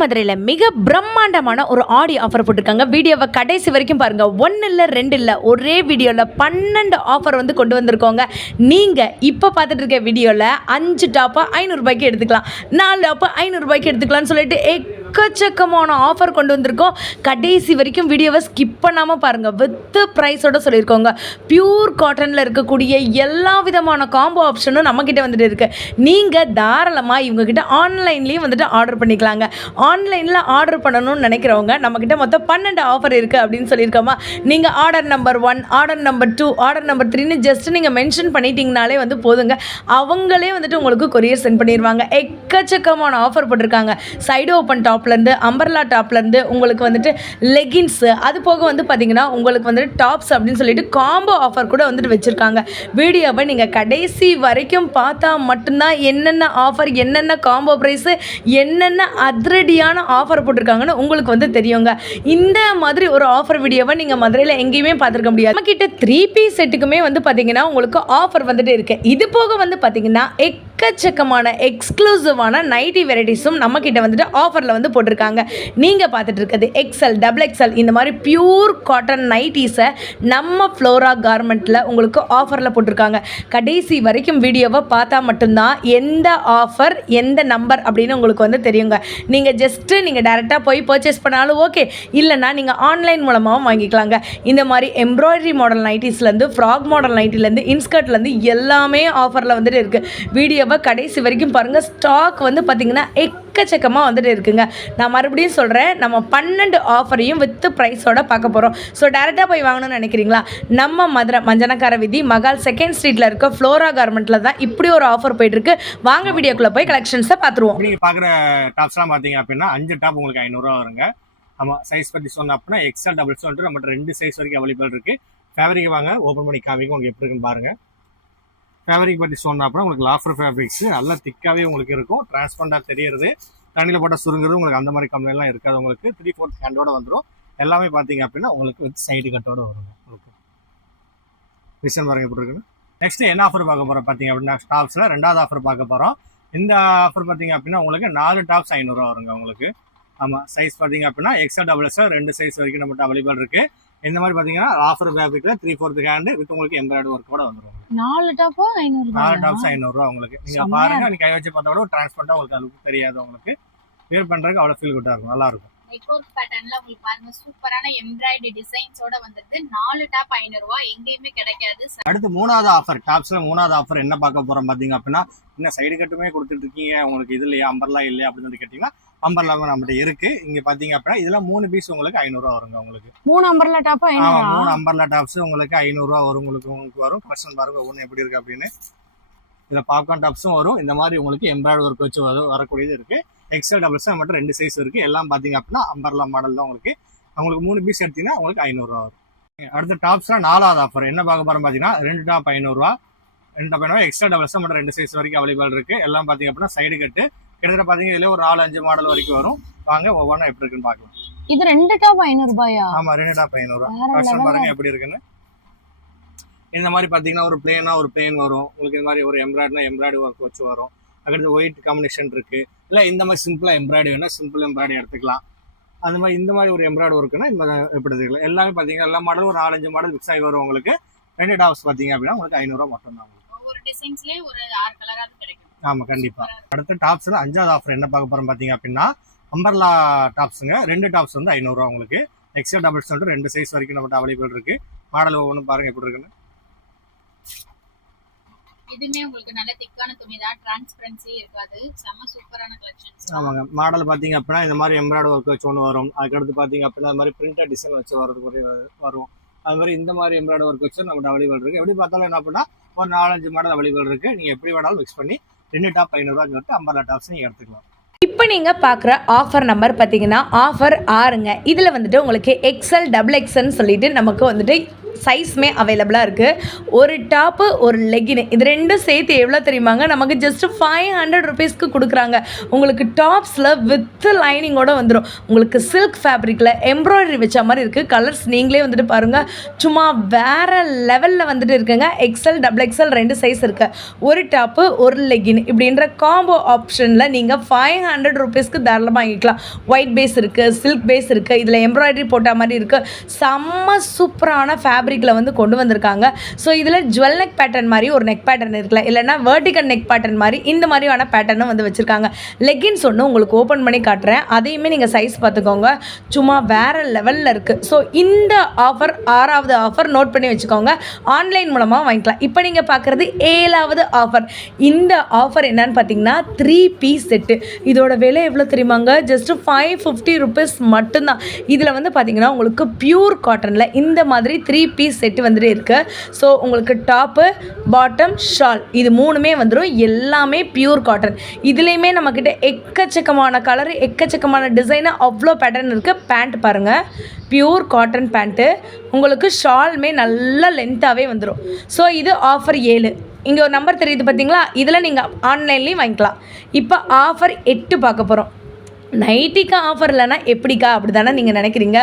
மதுரையில் மிக பிரம்மாண்டமான ஒரு ஆடி ஆஃபர் போட்டிருக்காங்க. வீடியோவை கடைசி வரைக்கும் பாருங்கள். 1 இல்லை 2 இல்லை, ஒரே வீடியோவில் 12 ஆஃபர் வந்து கொண்டு வந்திருக்கோங்க. நீங்கள் இப்போ பார்த்துட்டு இருக்க வீடியோவில் 5 டாப்பை 500 ரூபாய்க்கு எடுத்துக்கலாம், 4 டாப்பை 500 ரூபாய்க்கு எடுத்துக்கலாம்னு சொல்லிட்டு எக்கச்சக்கமான ஆஃபர் கொண்டு வந்திருக்கோம். கடைசி வரைக்கும் வீடியோவை ஸ்கிப் பண்ணாமல் பாருங்கள். வித் ப்ரைஸோட சொல்லியிருக்கோங்க. பியூர் காட்டனில் இருக்கக்கூடிய எல்லா விதமான காம்போ ஆப்ஷனும் நம்மக்கிட்ட வந்துட்டு இருக்குது. நீங்கள் தாராளமாக இவங்ககிட்ட ஆன்லைன்லேயும் வந்துட்டு ஆர்டர் பண்ணிக்கலாங்க. ஆன்லைனில் ஆர்டர் பண்ணணும்னு நினைக்கிறவங்க நம்மக்கிட்ட மொத்தம் 12 ஆஃபர் இருக்குது அப்படின்னு சொல்லியிருக்கோமா. நீங்கள் order number 1, order number 2, order number 3ன்னு ஜஸ்ட் நீங்கள் மென்ஷன் பண்ணிட்டீங்கனாலே வந்து போதுங்க. அவங்களே வந்துட்டு உங்களுக்கு கொரியர் சென்ட் பண்ணிடுவாங்க. எக்கச்சக்கமான ஆஃபர் போட்டிருக்காங்க. சைடு ஓப்பன் டாப்லேருந்து, அம்பர்லா டாப்லேருந்து, உங்களுக்கு வந்துட்டு லெகின்ஸு, அது போக வந்து பார்த்திங்கன்னா உங்களுக்கு வந்துட்டு டாப்ஸ் அப்படின்னு சொல்லிட்டு காம்போ ஆஃபர் கூட வந்துட்டு வச்சுருக்காங்க. வீடியோவை நீங்கள் கடைசி வரைக்கும் பார்த்தா மட்டும்தான் என்னென்ன ஆஃபர், என்னென்ன காம்போ ப்ரைஸு, என்னென்ன அதிரடியான ஆஃபர் போட்டிருக்காங்கன்னு உங்களுக்கு வந்து தெரியுங்க. இந்த மாதிரி ஒரு ஆஃபர் வீடியோவை நீங்கள் மதுரையில் எங்கேயுமே பார்த்துருக்க முடியாது. நம்மக்கிட்ட 3 பீஸ் செட்டுக்குமே வந்து பார்த்தீங்கன்னா உங்களுக்கு ஆஃபர் வந்துட்டு இருக்கு. இது போக வந்து பார்த்தீங்கன்னா எக்கச்சக்கமான எக்ஸ்க்ளூசிவான நைட்டி வெரைட்டிஸும் நம்மக்கிட்ட வந்துட்டு ஆஃபரில் வந்து போட்டிருக்காங்க. நீங்கள் பார்த்துட்டு இருக்கிறது XL, XXL இந்த மாதிரி பியூர் காட்டன் நைட்டிஸை நம்ம ஃப்ளோரா கார்மெண்ட்டில் உங்களுக்கு ஆஃபரில் போட்டிருக்காங்க. கடைசி வரைக்கும் வீடியோவை பார்த்தா மட்டும்தான் எந்த ஆஃபர், எந்த நம்பர் அப்படின்னு உங்களுக்கு வந்து தெரியுங்க. நீங்கள் ஜஸ்ட்டு நீங்கள் டேரெக்டாக போய் பர்ச்சேஸ் பண்ணாலும் ஓகே, இல்லைனா நீங்கள் ஆன்லைன் மூலமாகவும் வாங்கிக்கலாங்க. இந்த மாதிரி எம்ப்ராய்டரி மாடல் நைட்டிஸ்லேருந்து, ஃப்ராக் மாடல் நைட்டிலேருந்து, இன்ஸ்கர்ட்லேருந்து எல்லாமே ஆஃபரில் வந்துட்டு இருக்குது. வீடியோவை கடைசி வரைக்கும் பாருங்கள். ஸ்டாக் வந்து பார்த்திங்கன்னா எக்கச்சக்கமாக வந்துட்டு இருக்குங்க. நான் மறுபடியும் சொல்கிறேன், நம்ம 12 ஆஃபரையும் வித் ப்ரைஸோட பார்க்க போகிறோம். ஸோ டேரெக்டாக போய் வாங்கணும்னு நினைக்கிறீங்களா, நம்ம மதுரை மஞ்சனக்கார வீதி மகால் 2nd ஸ்ட்ரீட்டில் இருக்க ஃப்ளோரா கார்மெண்ட்டில் தான் இப்படி ஒரு ஆஃபர் போயிட்டுருக்கு. வாங்க வீடியோக்குள்ளே போய் கலெக்ஷன்ஸை பார்த்துருவோம். நீங்கள் பார்க்குற டாப்ஸ்லாம் பார்த்தீங்க அப்படின்னா 5 டாப் உங்களுக்கு 500 ரூபா வருங்க. ஆமாம், சைஸ் பற்றி சொன்ன அப்படின்னா XL, XXL வந்துட்டு நம்மகிட்ட 2 சைஸ் வரைக்கும் அவைலபிள் இருக்குது. ஃபேப்ரிக் வாங்க ஓப்பன் பண்ணி காமிக்கும் உங்களுக்கு எப்படி இருக்குன்னு பாருங்கள். ஃபேப்ரிக் பற்றி சொன்னால் அப்படின்னா உங்களுக்கு லாஃபர் ஃபேப்ரிக்ஸ் நல்லா திக்காகவே உங்களுக்கு இருக்கும். டிரான்ஸ்பரண்டாக தெரியுது, தண்ணியில் போட்டால் சுருங்குறது உங்களுக்கு அந்த மாதிரி கம்ப்ளைண்ட்லாம் இருக்காது. உங்களுக்கு 3/4 ஹேண்டோட வந்துடும். எல்லாமே பார்த்தீங்க அப்படின்னா உங்களுக்கு வித் சைடு கட்டோட வருங்க. உங்களுக்கு டிசைன் பாருங்க எப்படி இருக்குன்னு. நெக்ஸ்ட் என்ன ஆஃபர் பார்க்க போகிறோம் பார்த்தீங்க அப்படின்னா டாப்ஸில் 2வது ஆஃபர் பார்க்க போகிறோம். இந்த ஆஃபர் பார்த்தீங்க அப்படின்னா உங்களுக்கு 4 டாப்ஸ் 500 ரூபா வருங்க உங்களுக்கு. ஆமாம், சைஸ் பார்த்தீங்க அப்படின்னா XL, XXL 2 சைஸ் வரைக்கும் நம்மகிட்ட அவைலபிள் இருக்குது. இந்த மாதிரி பார்த்தீங்கன்னா ஆஃபர் ஃபேப்ரிக்கில் 3/4 ஹேண்டு வித் உங்களுக்கு எம்ப்ராய்டரி ஒர்க் கூட வந்துடும். 4 டாப்ஸ் 500 ரூபா உங்களுக்கு. நீங்கள் பாருங்க, நீங்கள் கை வச்சு பார்த்தா கூட டிரான்ஸ்பரண்டாக உங்களுக்கு அளவுக்கு தெரியாது. உங்களுக்கு வேர் பண்ணுறதுக்கு அவ்வளோ ஃபீல் குட்டாக இருக்கும், நல்லா இருக்கும். நெக்ஒர்க் பேட்டர்ன்ல உங்களுக்கு பாருங்க சூப்பரான எம்ப்ராய்டரி டிசைன்ஸோட வந்திருக்கு. 4 டாப் 500 ரூபாய், எங்கேயுமே கிடைக்காது. அடுத்து 3வது ஆஃபர் டாப்ஸ்ல 3வது ஆஃபர் என்ன பார்க்க போறோம் பாத்தீங்க அப்படின்னா, இன்னும் சைடு கட்டுமே கொடுத்துட்டு இருக்கீங்க, உங்களுக்கு இது இல்லையா அம்பர்லா இல்லையா அப்படின்னு சொல்லி கேட்டீங்கன்னா அம்பர்லா நம்மகிட்ட இருக்கு. இங்க பாத்தீங்க அப்படின்னா இதுல 3 பீஸ் உங்களுக்கு 500 ரூபா வருங்க உங்களுக்கு. 3 அம்பர்லா டாப் 500. 3 அம்பர்லா டாப்ஸ் உங்களுக்கு 500 ரூபா வரும். உங்களுக்கு வரும். கலெக்ஷன் பாருங்க ஒண்ணு எப்படி இருக்கு அப்படின்னு. இதுல பாப்கார்ன் டாப்ஸும் வரும். இந்த மாதிரி உங்களுக்கு எம்ப்ராய்டரி ஒர்க் வச்சு வரக்கூடியது இருக்கு. XL, XXL மட்டும் 2 சைஸ் இருக்கு. எல்லாம் பாத்தீங்க அப்படின்னா அம்பர்லா மாடல் தான் உங்களுக்கு. 3 பீஸ் எடுத்தீங்கன்னா உங்களுக்கு 500 ரூபா வரும். அடுத்த டாப்ஸ்ல 4வது ஆஃபர் என்ன பார்க்க போறோம் பாத்தீங்கன்னா 2 டாப் 500 ரூபா. 2 டாப் 500 XL, XXL மட்டும் 2 சைஸ் வரைக்கும் அவைலபிள் இருக்கு. எல்லாம் பாத்தீங்க அப்படின்னா சைடு கட்டு கிட்டத்தட்ட பாத்தீங்க இதுல ஒரு 4-5 மாடல் வரைக்கும் வரும். வாங்க ஒவ்வொன்றும் எப்படி இருக்குன்னு பாக்கலாம். இது 2 டாப் 500 ரூபாயா? ஆமா, 2 டாப் 500 ரூபா. கலெக்ஷன் பாருங்க எப்படி இருக்குன்னு. இந்த மாதிரி பாத்தீங்கன்னா ஒரு பிளேன் வரும் உங்களுக்கு. இந்த மாதிரி ஒரு எம்ப்ராய்டரி ஒர்க் வச்சு வரும். அடுத்து ஒயிட் காம்பினேஷன் இருக்கு. இல்ல இந்த மாதிரி சிம்பிளா எம்ப்ராய்டரி வேணா சிம்பிள் எம்ப்ராய்டரி எடுத்துக்கலாம். அந்த மாதிரி இந்த மாதிரி ஒரு எம்ப்ராய்டரி ஒர்க்குன்னா இந்த எப்படி எடுத்துக்கலாம். எல்லாமே பாத்தீங்கன்னா எல்லா மாடலும் ஒரு 4-5 மாடல் மிக்ஸ் ஆகி வரும் உங்களுக்கு. 2 டாப்ஸ் பாத்தீங்க அப்படின்னா உங்களுக்கு 500 ரூபா மட்டும் தான். ஒவ்வொரு டிசைன்ஸ்லயே ஒரு 6 கலராவது கிடைக்கும். ஆமா, கண்டிப்பா. அடுத்த டாப்ஸ்ல 5வது ஆஃபர் என்ன பார்க்க போறோம் பாத்தீங்க அப்படின்னா அம்பர்லா டாப்ஸுங்க. 2 டாப்ஸ் வந்து 500 ரூபா உங்களுக்கு. XL, XXL 2 சைஸ் வரைக்கும் நம்மகிட்ட அவைலபிள் இருக்கு. மாடல் ஒவ்வொன்றும் பாருங்க எப்படி இருக்குன்னு. இதுமே உங்களுக்கு நல்ல திக்கான துணி தான், டிரான்ஸ்பரன்சி இருக்காது. செம சூப்பரான கலெக்ஷன்ஸ். ஆமாங்க, மாடல் பாத்தீங்க அப்படின்னா இந்த மாதிரி எம்ப்ராய்டரி ஒர்க் வச்சு ஒன்று வரும். அதுக்கடுத்து பாத்தீங்க அப்படின்னா இந்த மாதிரி பிரிண்டட் டிசைன் வச்சு வரதுக்கு வரும். அது மாதிரி இந்த மாதிரி எம்ப்ராய்டரி ஒர்க் வச்சு நம்மகிட்ட அவைலபிள் இருக்கு. எப்படி பார்த்தாலும் என்ன அப்படின்னா ஒரு 4-5 மாடல் அவைலபிள் இருக்கு. நீங்க எப்படி வேணாலும் மிக்ஸ் பண்ணி 2 டாப் 500 ரூபா சொல்லிட்டு அம்பர்லா டாப்ஸ் நீங்க எடுத்துக்கலாம். இப்போ நீங்கள் பார்க்குற ஆஃபர் நம்பர் பார்த்தீங்கன்னா ஆஃபர் 6ங்க. இதில் வந்துட்டு உங்களுக்கு XL, XXL சொல்லிட்டு நமக்கு வந்துட்டு சைஸுமே அவைலபிளாக இருக்குது. ஒரு டாப்பு ஒரு லெகின் இது ரெண்டும் சேர்த்து எவ்வளோ தெரியுமாங்க, நமக்கு ஜஸ்ட் 500 ருபீஸ்க்கு கொடுக்குறாங்க. உங்களுக்கு டாப்ஸில் வித் லைனிங்கோட வந்துடும். உங்களுக்கு சில்க் ஃபேப்ரிக்கில் எம்ப்ராய்டரி வச்ச மாதிரி இருக்குது. கலர்ஸ் நீங்களே வந்துட்டு பாருங்கள், சும்மா வேறு லெவலில் வந்துட்டு இருக்குங்க. XL XXL 2 சைஸ் இருக்குது. ஒரு டாப்பு ஒரு லெகின் இப்படின்ற காம்போ ஆப்ஷனில் நீங்கள் 500 ருபீஸ்க்கு தாராளமாக வாங்கிக்கலாம். ஒயிட் பேஸ் இருக்குது, சில்க் பேஸ் இருக்குது, இதில் எம்ப்ராய்டரி போட்ட மாதிரி இருக்குது. செம்ம சூப்பரான ஃபேப்ரிக்கில் வந்து கொண்டு வந்திருக்காங்க. ஸோ இதில் ஜுவல் நெக் பேட்டர்ன் மாதிரி ஒரு நெக் பேட்டர்ன் இருக்குல்ல, இல்லைன்னா வெர்டிக்கல் நெக் பேட்டர்ன் மாதிரி இந்த மாதிரியான பேட்டர்னும் வந்து வச்சுருக்காங்க. லெகின்ஸ் ஒன்று உங்களுக்கு ஓப்பன் பண்ணி காட்டுறேன், அதையுமே நீங்கள் சைஸ் பார்த்துக்கோங்க. சும்மா வேறு லெவலில் இருக்குது. ஸோ இந்த ஆஃபர் 6வது ஆஃபர் நோட் பண்ணி வச்சுக்கோங்க. ஆன்லைன் மூலமாக வாங்கிக்கலாம். இப்போ நீங்கள் பார்க்குறது 7வது ஆஃபர். இந்த ஆஃபர் என்னன்னு பார்த்தீங்கன்னா 3 பீஸ் செட்டு. இதோட விலை எவ்வளோ தெரியுமாங்க, ஜஸ்ட் 550 ருபீஸ் மட்டும்தான். இதில் வந்து பார்த்தீங்கன்னா உங்களுக்கு பியூர் காட்டனில் இந்த மாதிரி 3 பீஸ் செட்டு வந்துட்டு இருக்குது. ஸோ உங்களுக்கு டாப்பு பாட்டம் ஷால் இது 3மே வந்துடும். எல்லாமே பியூர் காட்டன். இதுலேயுமே நம்மக்கிட்ட எக்கச்சக்கமான கலரு எக்கச்சக்கமான டிசைனு அவ்வளோ பேட்டர்ன் இருக்குது. பேண்ட் பாருங்கள், பியூர் காட்டன் பேண்ட்டு. உங்களுக்கு ஷால்மே நல்லா லென்த்தாகவே வந்துடும். ஸோ இது ஆஃபர் 7. இங்கே ஒரு நம்பர் தெரியுது பார்த்தீங்களா, இதில் நீங்கள் ஆன்லைன்லேயும் வாங்கிக்கலாம். இப்போ ஆஃபர் 8 பார்க்க போகிறோம். நைட்டிக்கா ஆஃபர் இல்லைனா எப்படிக்கா அப்படி தானே நீங்கள் நினைக்கிறீங்க.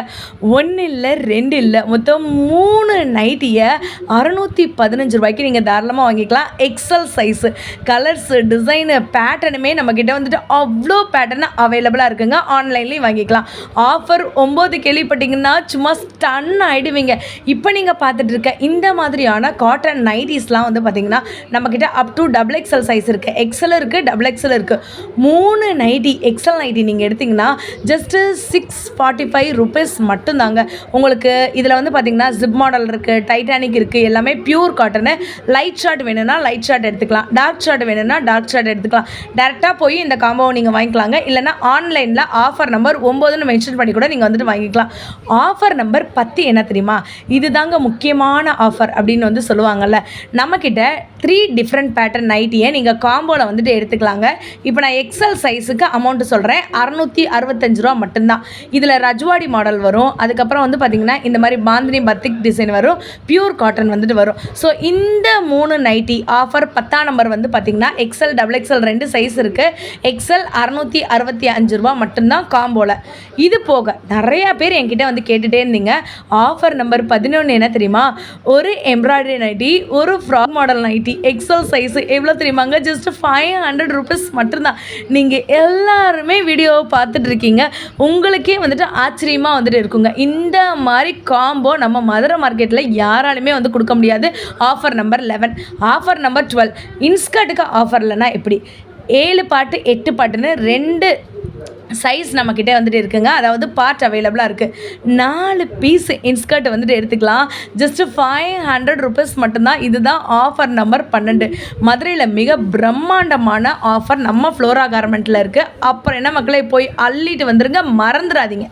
1 இல்லை 2 இல்லை, மொத்தம் 3 நைட்டியை 615 ரூபாய்க்கு நீங்கள் தாராளமாக வாங்கிக்கலாம். XL சைஸு, கலர்ஸு டிசைனு பேட்டர்னுமே நம்மக்கிட்ட வந்துட்டு அவ்வளோ பேட்டர்னு அவைலபிளாக இருக்குங்க. ஆன்லைன்லேயும் வாங்கிக்கலாம். ஆஃபர் 9 கேள்விப்பட்டிங்கன்னா சும்மா ஸ்டன் ஆகிடுவீங்க. இப்போ நீங்கள் பார்த்துட்டு இருக்க இந்த மாதிரியான காட்டன் நைட்டிஸ்லாம் வந்து பார்த்திங்கன்னா நம்மக்கிட்ட அப் டு XXL சைஸ் இருக்குது, XL இருக்குது, XXL இருக்குது. 3 நைட்டி XL நைட்டி நீங்கள் எடுத்திங்கன்னா ஜஸ்ட்டு 645 ருபீஸ் மட்டும்தாங்க. உங்களுக்கு இதில் வந்து பார்த்திங்கன்னா ஜிப் மாடல் இருக்குது, டைட்டானிக் இருக்குது, எல்லாமே பியூர் காட்டனு. லைட் ஷார்ட் வேணும்னா லைட் ஷார்ட் எடுத்துக்கலாம், டார்க் ஷார்ட் வேணும்னா டார்க் ஷார்ட் எடுத்துக்கலாம். டேரெக்டாக போய் இந்த காம்போவை நீங்கள் வாங்கிக்கலாங்க. இல்லைனா ஆன்லைனில் ஆஃபர் நம்பர் 9ன்னு மென்ஷன் பண்ணி கூட நீங்கள் வந்துட்டு வாங்கிக்கலாம். ஆஃபர் நம்பர் 10 என்ன தெரியுமா, இதுதாங்க முக்கியமான ஆஃபர் அப்படின்னு வந்து சொல்லுவாங்கள்ல. நம்மக்கிட்ட 3 டிஃப்ரெண்ட் பேட்டர்ன் நைட்டியை நீங்கள் காம்போவில் வந்துட்டு எடுத்துக்கலாங்க. இப்போ நான் XL சைஸுக்கு அமௌண்ட்டு சொல்கிறேன், 665 ரூபா மட்டும்தான். இதில் ரஜ்வாடி மாடல் வரும், அதுக்கப்புறம் வந்து பார்த்திங்கன்னா இந்த மாதிரி பாந்தினி பத்திக் டிசைன் வரும், பியூர் காட்டன் வந்துட்டு வரும். ஸோ இந்த 3 நைட்டி ஆஃபர் 10ஆம் நம்பர் வந்து பார்த்திங்கன்னா XL XXL 2 சைஸ் இருக்குது. XL 665 ரூபா மட்டும்தான் காம்போவில். இது போக நிறையா பேர் என்கிட்ட வந்து கேட்டுகிட்டே இருந்தீங்க. ஆஃபர் நம்பர் 11 என்ன தெரியுமா, ஒரு எம்ப்ராய்டரி நைட்டி, ஒரு frock model nightie XL size எவ்வளோ தெரியுமாங்க, ஜஸ்ட் 500 ருபீஸ் மட்டும்தான். நீங்கள் எல்லாருமே வீடியோவை பார்த்துட்டு இருக்கீங்க, உங்களுக்கே வந்துட்டு ஆச்சரியமாக வந்துட்டு இருக்குங்க. இந்த மாதிரி காம்போ நம்ம மதுரை மார்க்கெட்டில் யாராலுமே வந்து கொடுக்க முடியாது. Offer number 11. ஆஃபர் நம்பர் 12, இன்ஸ்கர்ட்டுக்கு ஆஃபர் இல்லைனா எப்படி, 7 பாட்டு 8 பாட்டுன்னு 2 சைஸ் நம்மக்கிட்டே வந்துட்டு இருக்குங்க. அதாவது பார்ட் அவைலபிளாக இருக்குது. 4 பீஸ் இன்ஸ்கர்ட் வந்துட்டு எடுத்துக்கலாம். ஜஸ்ட்டு 500 ருபீஸ் மட்டும்தான். இதுதான் ஆஃபர் நம்பர் 12. மதுரையில் மிக பிரம்மாண்டமான ஆஃபர் நம்ம ஃப்ளோரா கார்மெண்ட்டில் இருக்குது. அப்புறம் என்ன மக்களே, போய் அள்ளிட்டு வந்துருங்க, மறந்துடாதீங்க.